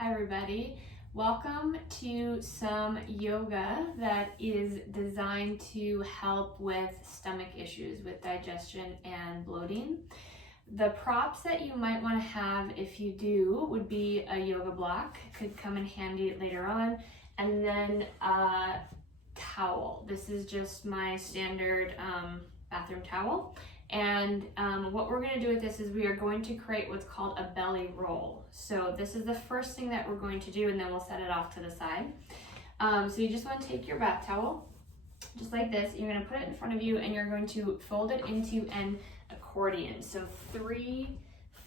Hi everybody, welcome to some yoga that is designed to help with stomach issues, with digestion and bloating. The props that you might want to have if you do would be a yoga block, could come in handy later on, and then a towel. This is just my standard bathroom towel. And what we're going to do with this is we are going to create what's called a belly roll. So this is the first thing that we're going to do, and then we'll set it off to the side. So you just want to take your bath towel, just like this. You're going to put it in front of you, and you're going to fold it into an accordion. So 3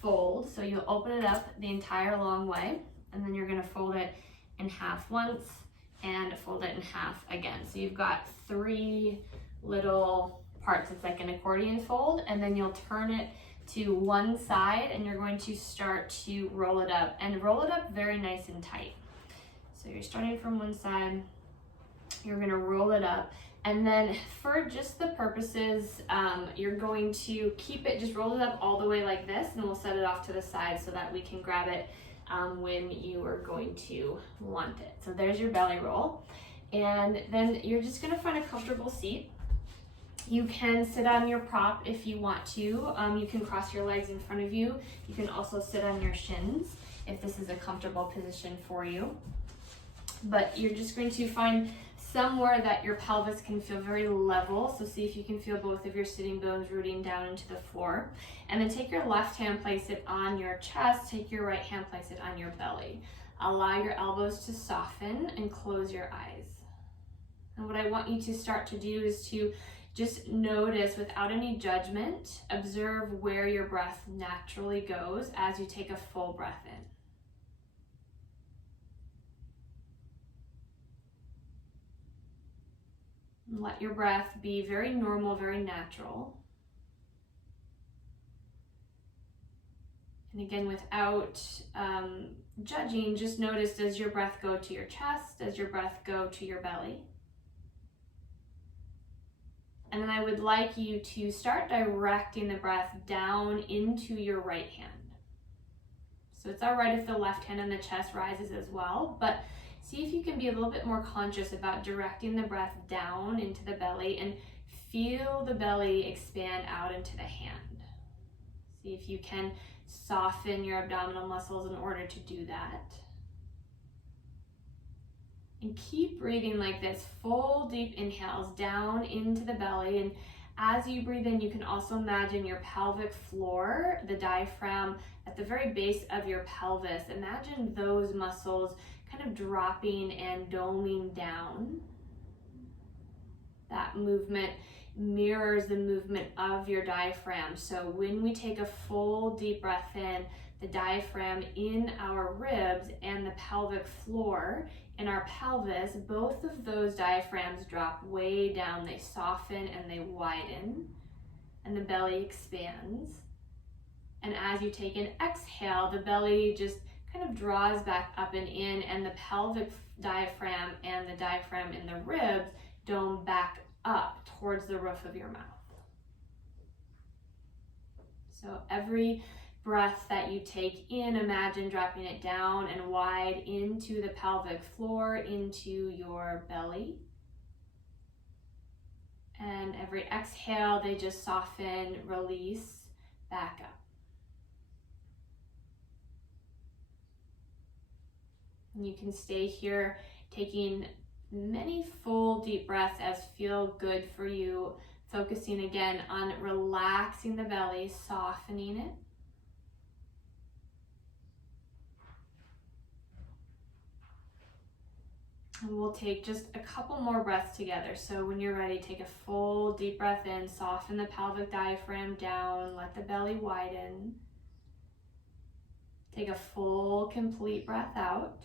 folds. So you'll open it up the entire long way, and then you're going to fold it in half once, and fold it in half again. So you've got 3 little parts. It's like an accordion fold, and then you'll turn it to one side and you're going to start to roll it up, and roll it up very nice and tight. So you're starting from one side, you're going to roll it up, and then for just the purposes, you're going to keep it, just roll it up all the way like this, and we'll set it off to the side so that we can grab it when you are going to want it. So there's your belly roll, and then you're just going to find a comfortable seat. You can sit on your prop if you want to. You can cross your legs in front of you. You can also sit on your shins if this is a comfortable position for you. But you're just going to find somewhere that your pelvis can feel very level. So see if you can feel both of your sitting bones rooting down into the floor. And then take your left hand, place it on your chest. Take your right hand, place it on your belly. Allow your elbows to soften and close your eyes. And what I want you to start to do is to just notice, without any judgment, observe where your breath naturally goes as you take a full breath in. Let your breath be very normal, very natural. And again, without judging, just notice, does your breath go to your chest? Does your breath go to your belly? And then I would like you to start directing the breath down into your right hand. So it's all right if the left hand on the chest rises as well, but see if you can be a little bit more conscious about directing the breath down into the belly, and feel the belly expand out into the hand. See if you can soften your abdominal muscles in order to do that. And keep breathing like this, full deep inhales down into the belly. And as you breathe in, you can also imagine your pelvic floor, the diaphragm at the very base of your pelvis. Imagine those muscles kind of dropping and doming down. That movement mirrors the movement of your diaphragm. So when we take a full deep breath in, the diaphragm in our ribs and the pelvic floor in our pelvis, both of those diaphragms drop way down. They soften and they widen, and the belly expands. And as you take an exhale, the belly just kind of draws back up and in, and the pelvic diaphragm and the diaphragm in the ribs dome back up towards the roof of your mouth. So every breath that you take in, imagine dropping it down and wide into the pelvic floor, into your belly. And every exhale, they just soften, release, back up. And you can stay here taking many full deep breaths as feel good for you, focusing again on relaxing the belly, softening it. And we'll take just a couple more breaths together. So when you're ready, take a full deep breath in, soften the pelvic diaphragm down, let the belly widen. Take a full, complete breath out.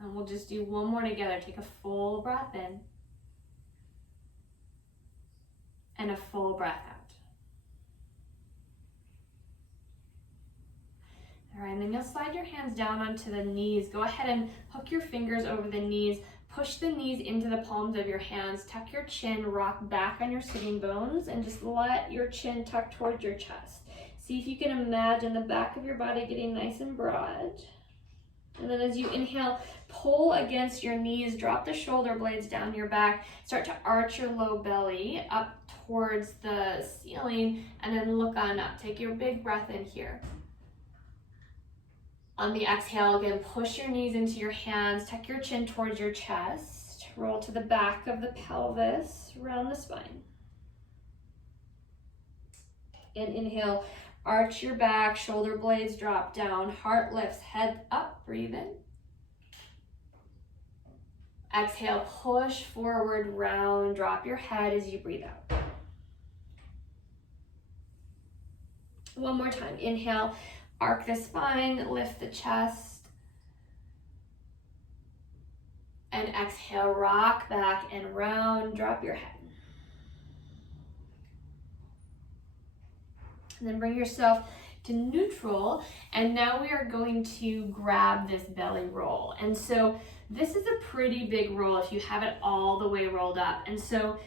And we'll just do one more together. Take a full breath in and a full breath out. All right, and then you'll slide your hands down onto the knees. Go ahead and hook your fingers over the knees. Push the knees into the palms of your hands. Tuck your chin, rock back on your sitting bones, and just let your chin tuck towards your chest. See if you can imagine the back of your body getting nice and broad. And then as you inhale, pull against your knees, drop the shoulder blades down your back, start to arch your low belly up towards the ceiling, and then look on up. Take your big breath in here. On the exhale, again, push your knees into your hands, tuck your chin towards your chest, roll to the back of the pelvis, round the spine. And inhale, arch your back, shoulder blades drop down, heart lifts, head up, breathe in. Exhale, push forward, round, drop your head as you breathe out. One more time, inhale, arc the spine, lift the chest. And exhale, rock back and round, drop your head. And then bring yourself to neutral, and now we are going to grab this belly roll. And so this is a pretty big roll if you have it all the way rolled up. And so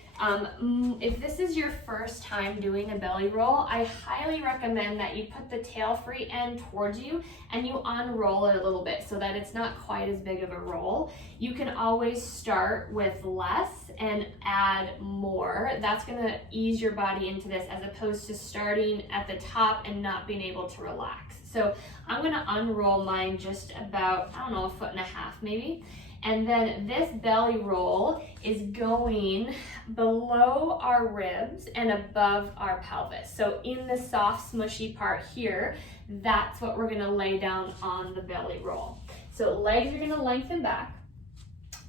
if this is your first time doing a belly roll, I highly recommend that you put the tail free end towards you and you unroll it a little bit so that it's not quite as big of a roll. You can always start with less and add more. That's gonna ease your body into this as opposed to starting at the top and not being able to relax. So I'm gonna unroll mine just about, I don't know, 1.5 feet maybe. And then this belly roll is going below our ribs and above our pelvis. So in the soft, smushy part here, that's what we're gonna lay down on the belly roll. So legs are gonna lengthen back.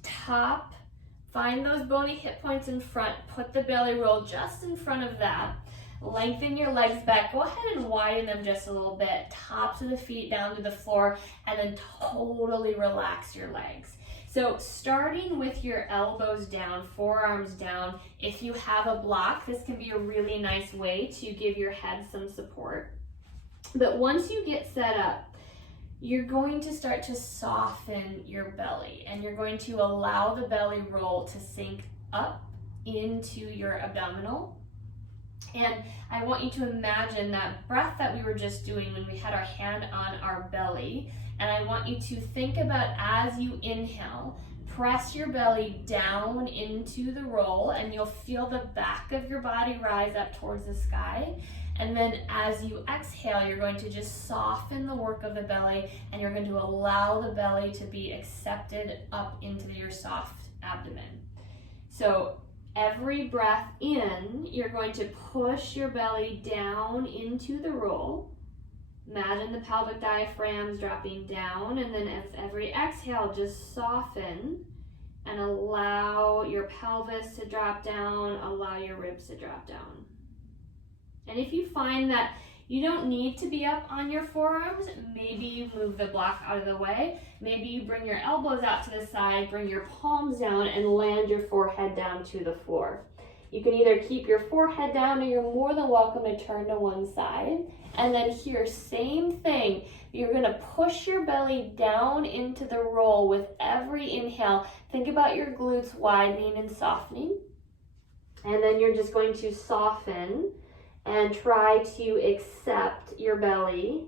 Top, find those bony hip points in front, put the belly roll just in front of that. Lengthen your legs back. Go ahead and widen them just a little bit. Tops of the feet down to the floor, and then totally relax your legs. So starting with your elbows down, forearms down, if you have a block, this can be a really nice way to give your head some support. But once you get set up, you're going to start to soften your belly, and you're going to allow the belly roll to sink up into your abdominal. And I want you to imagine that breath that we were just doing when we had our hand on our belly. And I want you to think about, as you inhale, press your belly down into the roll, and you'll feel the back of your body rise up towards the sky. And then as you exhale, you're going to just soften the work of the belly, and you're going to allow the belly to be accepted up into your soft abdomen. So every breath in, you're going to push your belly down into the roll. Imagine the pelvic diaphragms dropping down, and then as every exhale, just soften and allow your pelvis to drop down, allow your ribs to drop down. And if you find that you don't need to be up on your forearms, maybe you move the block out of the way. Maybe you bring your elbows out to the side, bring your palms down, and land your forehead down to the floor. You can either keep your forehead down, or you're more than welcome to turn to one side. And then here, same thing. You're gonna push your belly down into the roll with every inhale. Think about your glutes widening and softening. And then you're just going to soften and try to accept your belly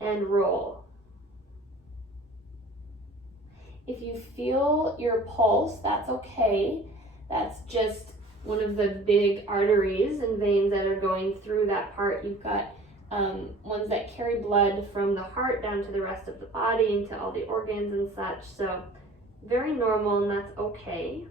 and roll. If you feel your pulse, that's okay. That's just one of the big arteries and veins that are going through that part. You've got ones that carry blood from the heart down to the rest of the body, into all the organs and such. So very normal, and that's okay.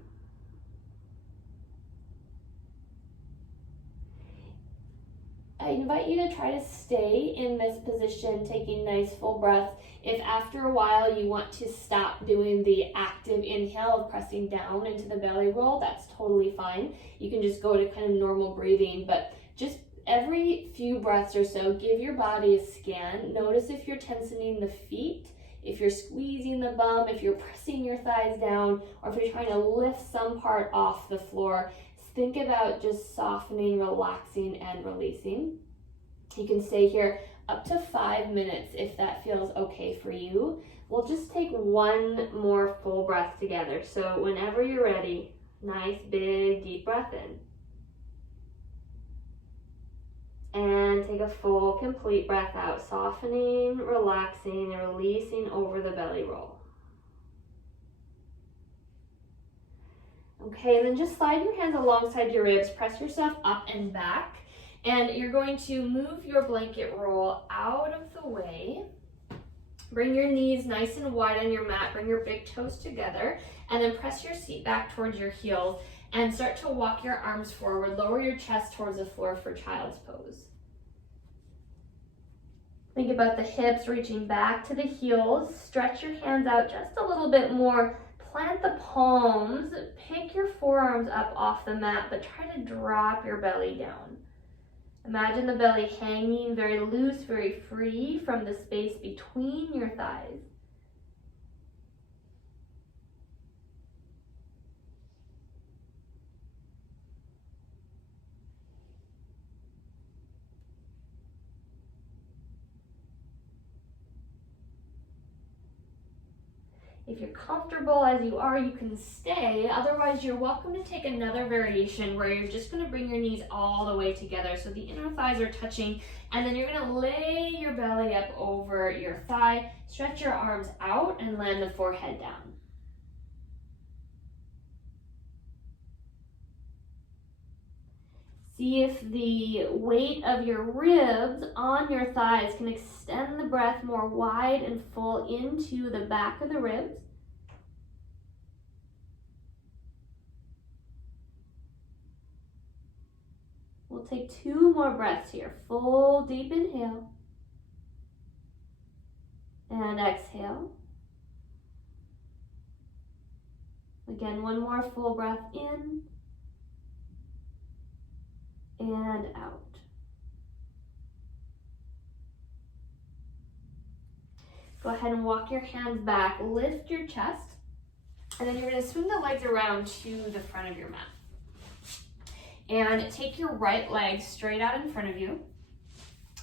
I invite you to try to stay in this position, taking nice full breaths. If after a while you want to stop doing the active inhale of pressing down into the belly roll, that's totally fine. You can just go to kind of normal breathing, but just every few breaths or so, give your body a scan. Notice if you're tensing the feet, if you're squeezing the bum, if you're pressing your thighs down, or if you're trying to lift some part off the floor. Think about just softening, relaxing, and releasing. You can stay here up to 5 minutes if that feels okay for you. We'll just take one more full breath together. So whenever you're ready, nice big deep breath in. And take a full, complete breath out, softening, relaxing, and releasing over the belly roll. Okay, and then just slide your hands alongside your ribs, press yourself up and back, and you're going to move your blanket roll out of the way. Bring your knees nice and wide on your mat, bring your big toes together, and then press your seat back towards your heels and start to walk your arms forward. Lower your chest towards the floor for child's pose. Think about the hips reaching back to the heels. Stretch your hands out just a little bit more. Plant the palms. Pick your forearms up off the mat, but try to drop your belly down. Imagine the belly hanging very loose, very free from the space between your thighs. If you're comfortable as you are, you can stay. Otherwise, you're welcome to take another variation where you're just going to bring your knees all the way together so the inner thighs are touching, and then you're going to lay your belly up over your thigh, stretch your arms out, and land the forehead down. See if the weight of your ribs on your thighs can extend the breath more wide and full into the back of the ribs. We'll take 2 more breaths here. Full deep inhale. And exhale. Again, 1 more full breath in. And out. Go ahead and walk your hands back, lift your chest, and then you're going to swing the legs around to the front of your mat. And take your right leg straight out in front of you,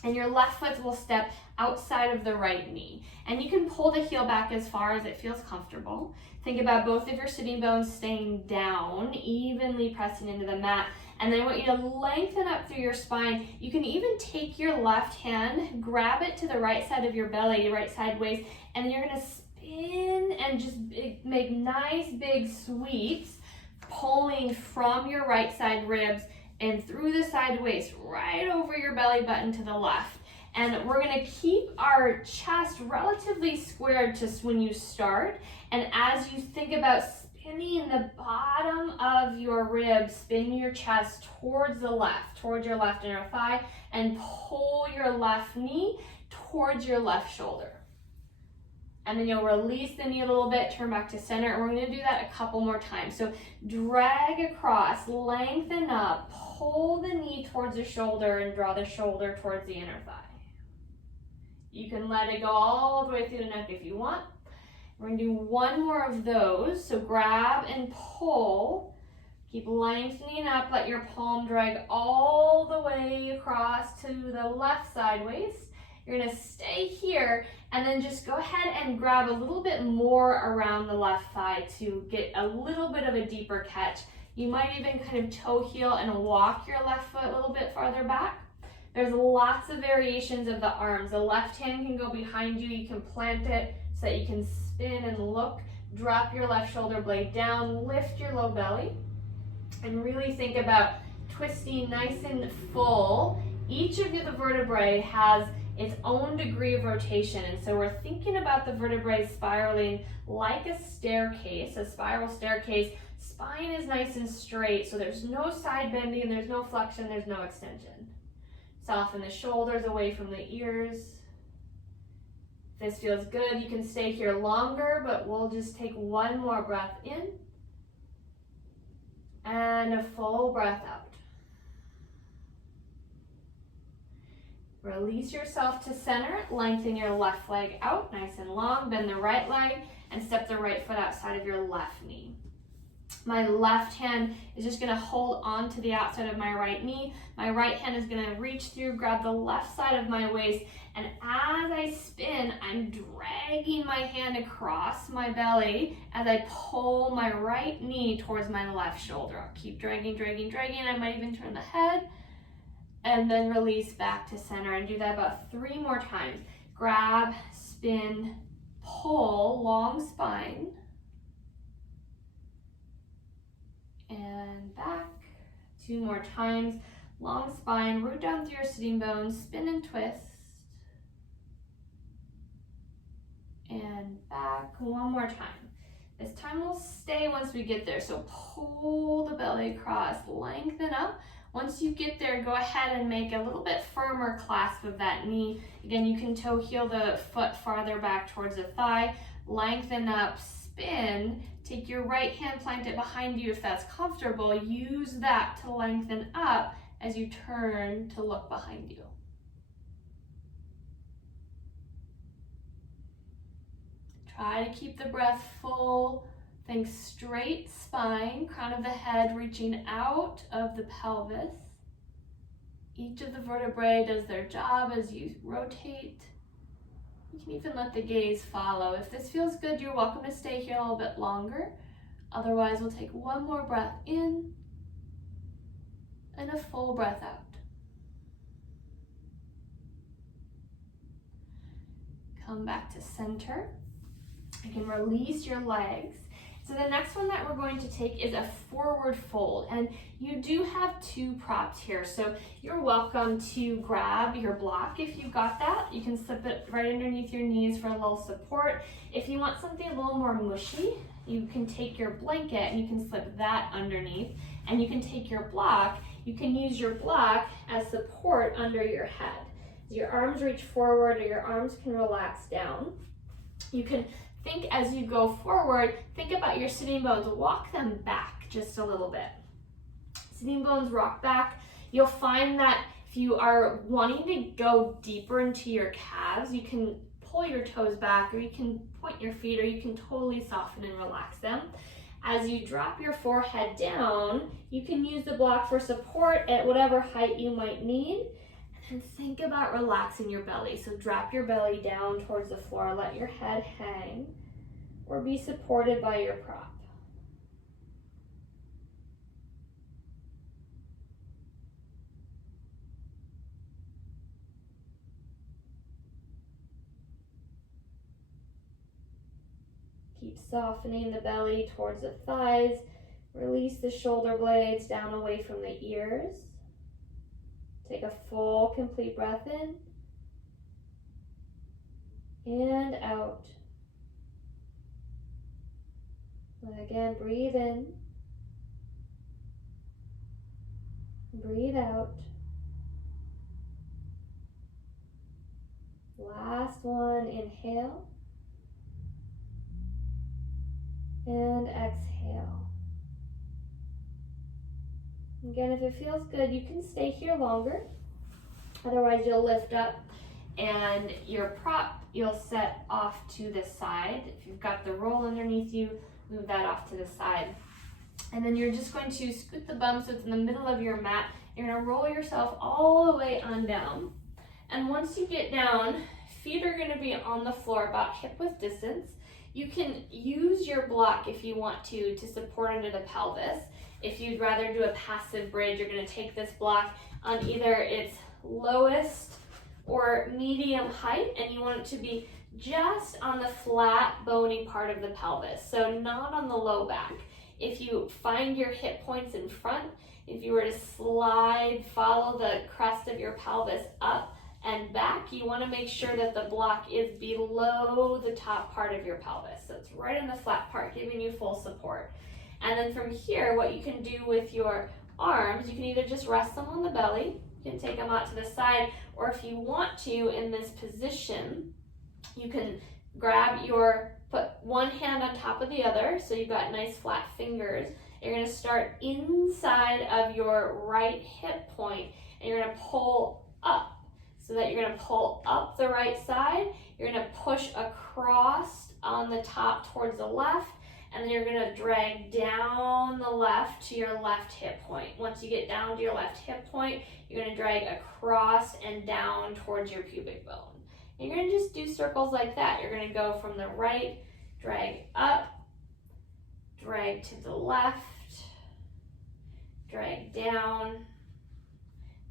and your left foot will step outside of the right knee. And you can pull the heel back as far as it feels comfortable. Think about both of your sitting bones staying down, evenly pressing into the mat. And then I want you to lengthen up through your spine. You can even take your left hand, grab it to the right side of your belly, right sideways, and then you're going to spin and just make nice big sweeps, pulling from your right side ribs and through the side waist, right over your belly button to the left. And we're going to keep our chest relatively squared just when you start. And as you think about spinning the bottom of your ribs, spin your chest towards the left, towards your left inner thigh, and pull your left knee towards your left shoulder. And then you'll release the knee a little bit, turn back to center, and we're going to do that a couple more times. So drag across, lengthen up, pull the knee towards the shoulder, and draw the shoulder towards the inner thigh. You can let it go all the way through the neck if you want. We're going to do 1 more of those. So grab and pull. Keep lengthening up. Let your palm drag all the way across to the left side waist. You're going to stay here and then just go ahead and grab a little bit more around the left thigh to get a little bit of a deeper catch. You might even kind of toe heel and walk your left foot a little bit farther back. There's lots of variations of the arms. The left hand can go behind you. You can plant it so that you can spin and look. Drop your left shoulder blade down, lift your low belly, and really think about twisting nice and full. Each of the vertebrae has its own degree of rotation, and so we're thinking about the vertebrae spiraling like a staircase, a spiral staircase. Spine is nice and straight, so there's no side bending, there's no flexion, there's no extension. Soften the shoulders away from the ears. If this feels good, you can stay here longer, but we'll just take 1 more breath in and a full breath out. Release yourself to center, lengthen your left leg out nice and long, bend the right leg, and step the right foot outside of your left knee. My left hand is just going to hold on to the outside of my right knee. My right hand is going to reach through, grab the left side of my waist, and as I spin, I'm dragging my hand across my belly as I pull my right knee towards my left shoulder. I'll keep dragging, dragging, dragging. I might even turn the head. and then release back to center, and do that about 3 more times. Grab, spin, pull, long spine, and back. 2 more times. Long spine, root down through your sitting bones, spin and twist. And back. 1 more time. This time we'll stay once we get there. So pull the belly across, lengthen up. Once you get there, go ahead and make a little bit firmer clasp of that knee. Again, you can toe heel the foot farther back towards the thigh. Lengthen up, spin. Take your right hand, plant it behind you if that's comfortable. Use that to lengthen up as you turn to look behind you. Try to keep the breath full. Think straight spine, crown of the head reaching out of the pelvis. Each of the vertebrae does their job as you rotate. You can even let the gaze follow. If this feels good, you're welcome to stay here a little bit longer. Otherwise, we'll take 1 more breath in and a full breath out. Come back to center. You can release your legs. So the next one that we're going to take is a forward fold, and you do have 2 props here. So you're welcome to grab your block if you've got that. You can slip it right underneath your knees for a little support. If you want something a little more mushy, you can take your blanket and you can slip that underneath, and you can take your block. You can use your block as support under your head. Your arms reach forward or your arms can relax down. You can think as you go forward, think about your sitting bones, walk them back just a little bit. Sitting bones rock back. You'll find that if you are wanting to go deeper into your calves, you can pull your toes back, or you can point your feet, or you can totally soften and relax them. As you drop your forehead down, you can use the block for support at whatever height you might need. And think about relaxing your belly. So drop your belly down towards the floor, let your head hang, or be supported by your prop. Keep softening the belly towards the thighs. Release the shoulder blades down away from the ears. Take a full, complete breath in and out. And again, breathe in, breathe out. Last one, inhale and exhale. Again, if it feels good, you can stay here longer. Otherwise, you'll lift up and your prop you'll set off to the side. If you've got the roll underneath you, move that off to the side. And then you're just going to scoot the bum so it's in the middle of your mat. You're going to roll yourself all the way on down. And once you get down, feet are going to be on the floor about hip-width distance. You can use your block if you want to support under the pelvis. If you'd rather do a passive bridge, you're going to take this block on either its lowest or medium height, and you want it to be just on the flat, bony part of the pelvis, so not on the low back. If you find your hip points in front, if you were to slide, follow the crest of your pelvis up and back, you want to make sure that the block is below the top part of your pelvis. So it's right on the flat part, giving you full support. And then from here, what you can do with your arms, you can either just rest them on the belly, you can take them out to the side, or if you want to, in this position, you can put one hand on top of the other, so you've got nice flat fingers. You're going to start inside of your right hip point, and you're going to pull up, so that you're going to pull up the right side. You're going to push across on the top towards the left, and then you're going to drag down the left to your left hip point. Once you get down to your left hip point, you're going to drag across and down towards your pubic bone. You're going to just do circles like that. You're going to go from the right, drag up, drag to the left, drag down,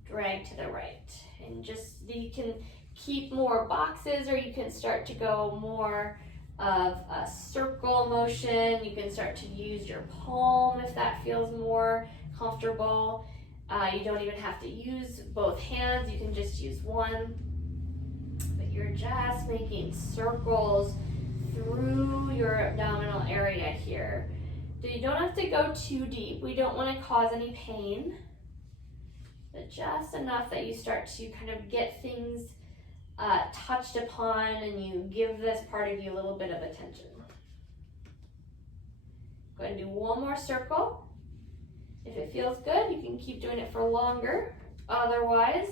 drag to the right. And just, you can keep more boxes, or you can start to go more of a circle motion. You can start to use your palm if that feels more comfortable. You don't even have to use both hands, you can just use one. But you're just making circles through your abdominal area here. So you don't have to go too deep. We don't want to cause any pain, but just enough that you start to kind of get things touched upon, and you give this part of you a little bit of attention. Go ahead and do one more circle. If it feels good, you can keep doing it for longer. Otherwise,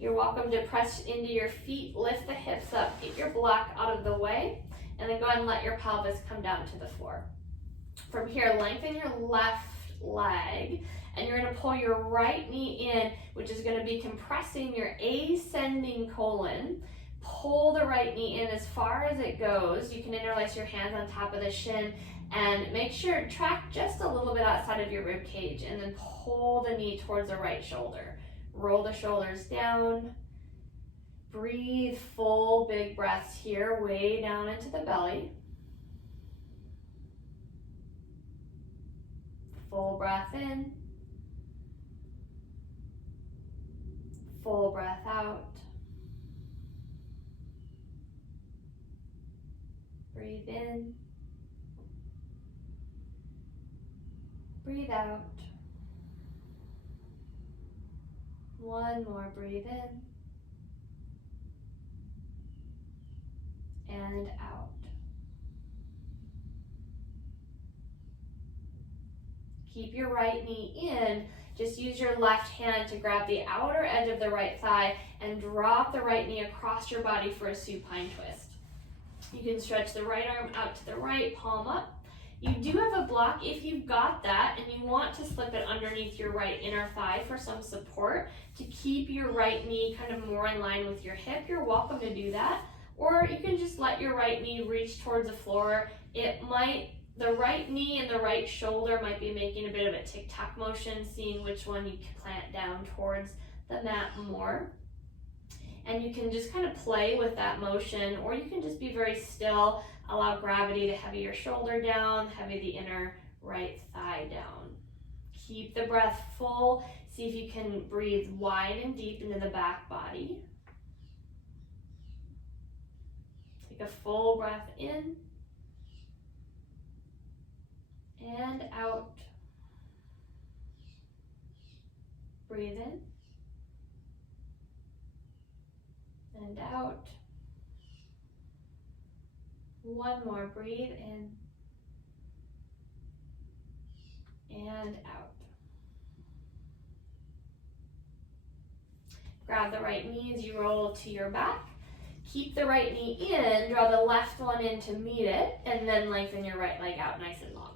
you're welcome to press into your feet, lift the hips up, get your block out of the way, and then go ahead and let your pelvis come down to the floor. From here, lengthen your left leg, and you're going to pull your right knee in, which is going to be compressing your ascending colon. Pull the right knee in as far as it goes. You can interlace your hands on top of the shin, and make sure to track just a little bit outside of your rib cage, and then pull the knee towards the right shoulder. Roll the shoulders down. Breathe full big breaths here, way down into the belly. Full breath in. Full breath out. Breathe in. Breathe out. One more, breathe in. And out. Keep your right knee in. Just use your left hand to grab the outer edge of the right thigh and drop the right knee across your body for a supine twist. You can stretch the right arm out to the right, palm up. You do have a block if you've got that and you want to slip it underneath your right inner thigh for some support to keep your right knee kind of more in line with your hip. You're welcome to do that. Or you can just let your right knee reach towards the floor. The right knee and the right shoulder might be making a bit of a tic-tac motion, seeing which one you can plant down towards the mat more. And you can just kind of play with that motion, or you can just be very still, allow gravity to heavy your shoulder down, heavy the inner right thigh down. Keep the breath full. See if you can breathe wide and deep into the back body. Take a full breath in and out. Breathe in and out. One more, breathe in and out. Grab the right knee as you roll to your back. Keep the right knee in, draw the left one in to meet it, and then lengthen your right leg out nice and long.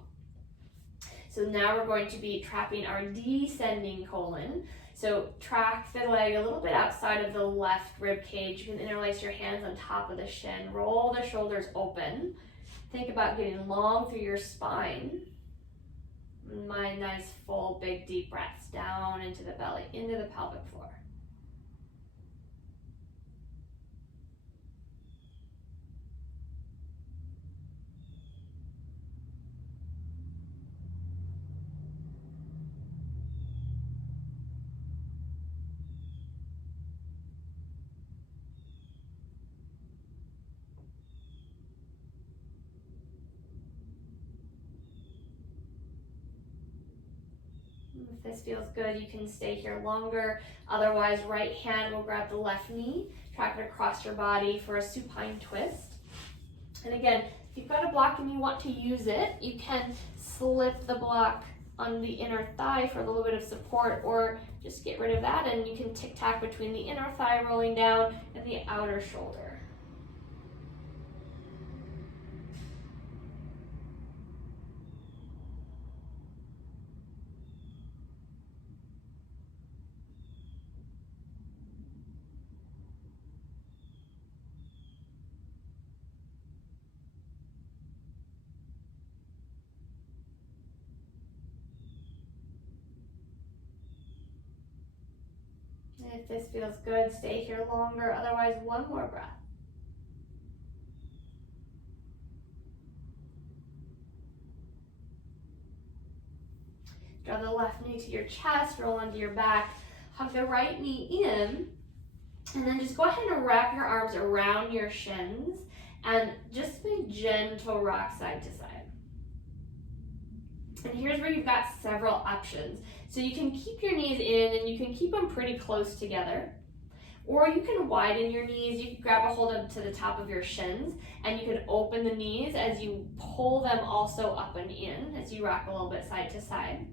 So now we're going to be trapping our descending colon. So track the leg a little bit outside of the left rib cage. You can interlace your hands on top of the shin. Roll the shoulders open. Think about getting long through your spine. Nice full big deep breaths down into the belly, into the pelvic floor. If this feels good, you can stay here longer. Otherwise, right hand will grab the left knee, track it across your body for a supine twist. And again, if you've got a block and you want to use it, you can slip the block on the inner thigh for a little bit of support, or just get rid of that and you can tic-tac between the inner thigh rolling down and the outer shoulder. If this feels good, stay here longer. Otherwise, one more breath. Draw the left knee to your chest, roll onto your back, hug the right knee in, and then just go ahead and wrap your arms around your shins and just make gentle rock side to side. And here's where you've got several options. So you can keep your knees in and you can keep them pretty close together. Or you can widen your knees, you can grab a hold of to the top of your shins, and you can open the knees as you pull them also up and in as you rock a little bit side to side.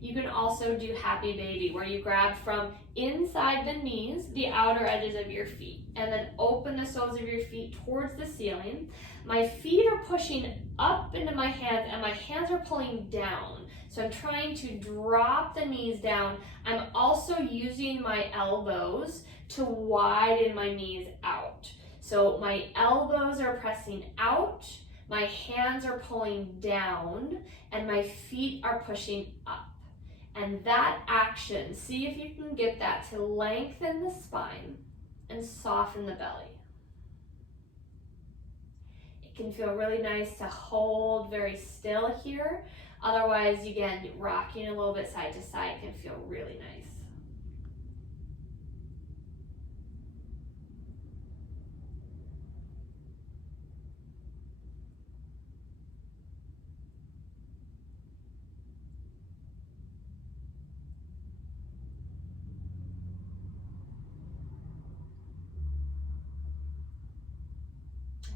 You can also do happy baby, where you grab from inside the knees, the outer edges of your feet, and then open the soles of your feet towards the ceiling. My feet are pushing up into my hands and my hands are pulling down. So I'm trying to drop the knees down. I'm also using my elbows to widen my knees out. So my elbows are pressing out, my hands are pulling down, and my feet are pushing up. And that action, see if you can get that to lengthen the spine and soften the belly. It can feel really nice to hold very still here. Otherwise, again, rocking a little bit side to side can feel really nice.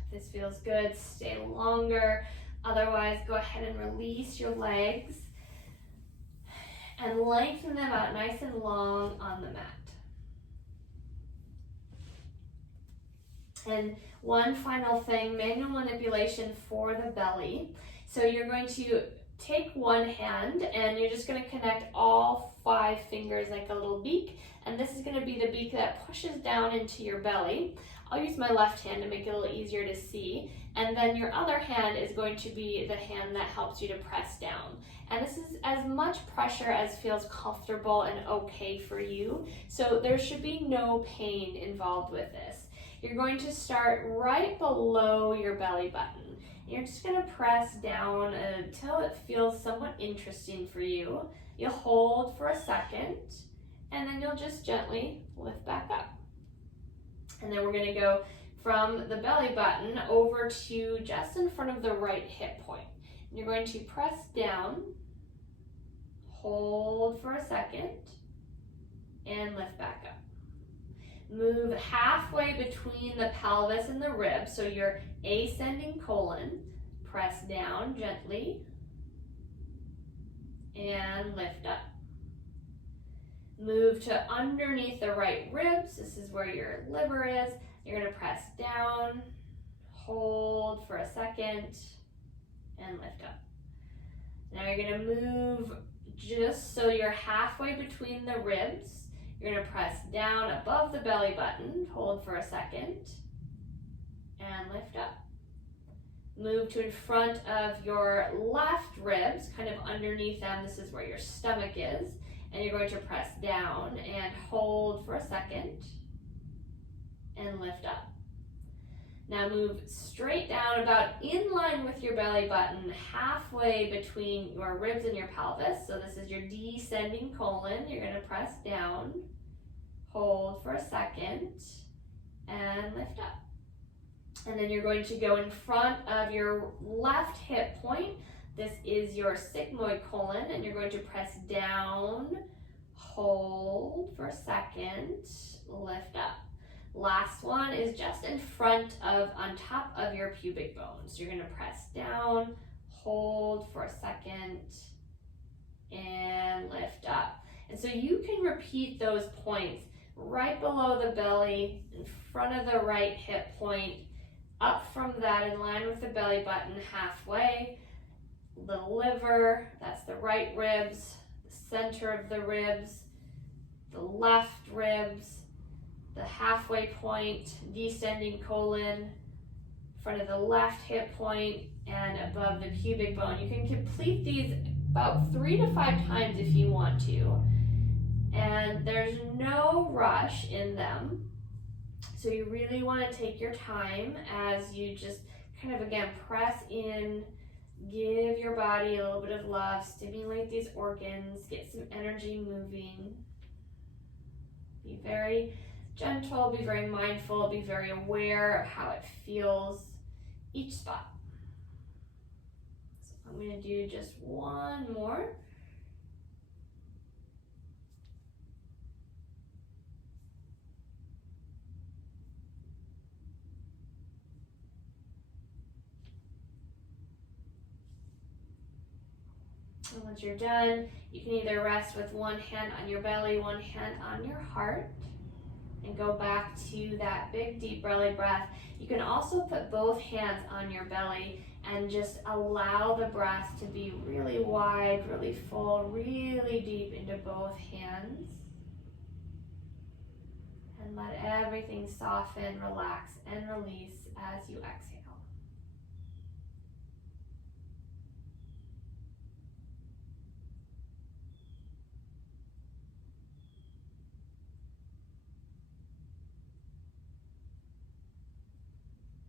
If this feels good, stay longer. Otherwise, go ahead and release your legs and lengthen them out nice and long on the mat. And one final thing, manual manipulation for the belly. So you're going to take one hand and you're just going to connect all 5 fingers like a little beak. And this is going to be the beak that pushes down into your belly. I'll use my left hand to make it a little easier to see. And then your other hand is going to be the hand that helps you to press down. And this is as much pressure as feels comfortable and okay for you. So there should be no pain involved with this. You're going to start right below your belly button. You're just going to press down until it feels somewhat interesting for you. You'll hold for a second, and then you'll just gently lift back up. And then we're going to go from the belly button over to just in front of the right hip point. And you're going to press down, hold for a second, and lift back up. Move halfway between the pelvis and the ribs, so your ascending colon. Press down gently and lift up. Move to underneath the right ribs. This is where your liver is. You're going to press down, hold for a second, and lift up. Now you're going to move just so you're halfway between the ribs. You're going to press down above the belly button, hold for a second, and lift up. Move to in front of your left ribs, kind of underneath them. This is where your stomach is. And you're going to press down and hold for a second and lift up. Now move straight down about in line with your belly button, halfway between your ribs and your pelvis. So this is your descending colon. You're going to press down, hold for a second, and lift up. And then you're going to go in front of your left hip point. This is your sigmoid colon, and you're going to press down, hold for a second, lift up. Last one is just in front of, on top of your pubic bone. So you're going to press down, hold for a second, and lift up. And so you can repeat those points right below the belly, in front of the right hip point, up from that in line with the belly button halfway. The liver, that's the right ribs, the center of the ribs, the left ribs, the halfway point, descending colon, in front of the left hip point, and above the pubic bone. You can complete these about 3 to 5 times if you want to. and there's no rush in them. So you really want to take your time as you just kind of, again, press in, give your body a little bit of love, stimulate these organs, get some energy moving. Be very gentle, be very mindful, be very aware of how it feels each spot. So I'm going to do just one more. And once you're done, you can either rest with one hand on your belly, one hand on your heart, and go back to that big deep belly breath. You can also put both hands on your belly and just allow the breath to be really wide, really full, really deep into both hands. And let everything soften, relax, and release as you exhale.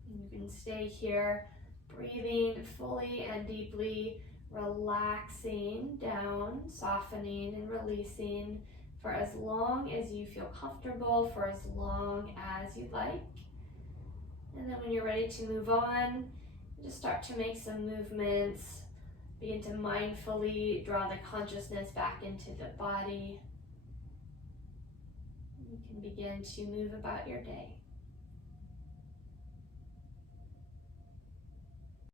You can stay here, breathing fully and deeply, relaxing down, softening and releasing for as long as you feel comfortable, for as long as you'd like. And then when you're ready to move on, just start to make some movements. Begin to mindfully draw the consciousness back into the body. You can begin to move about your day.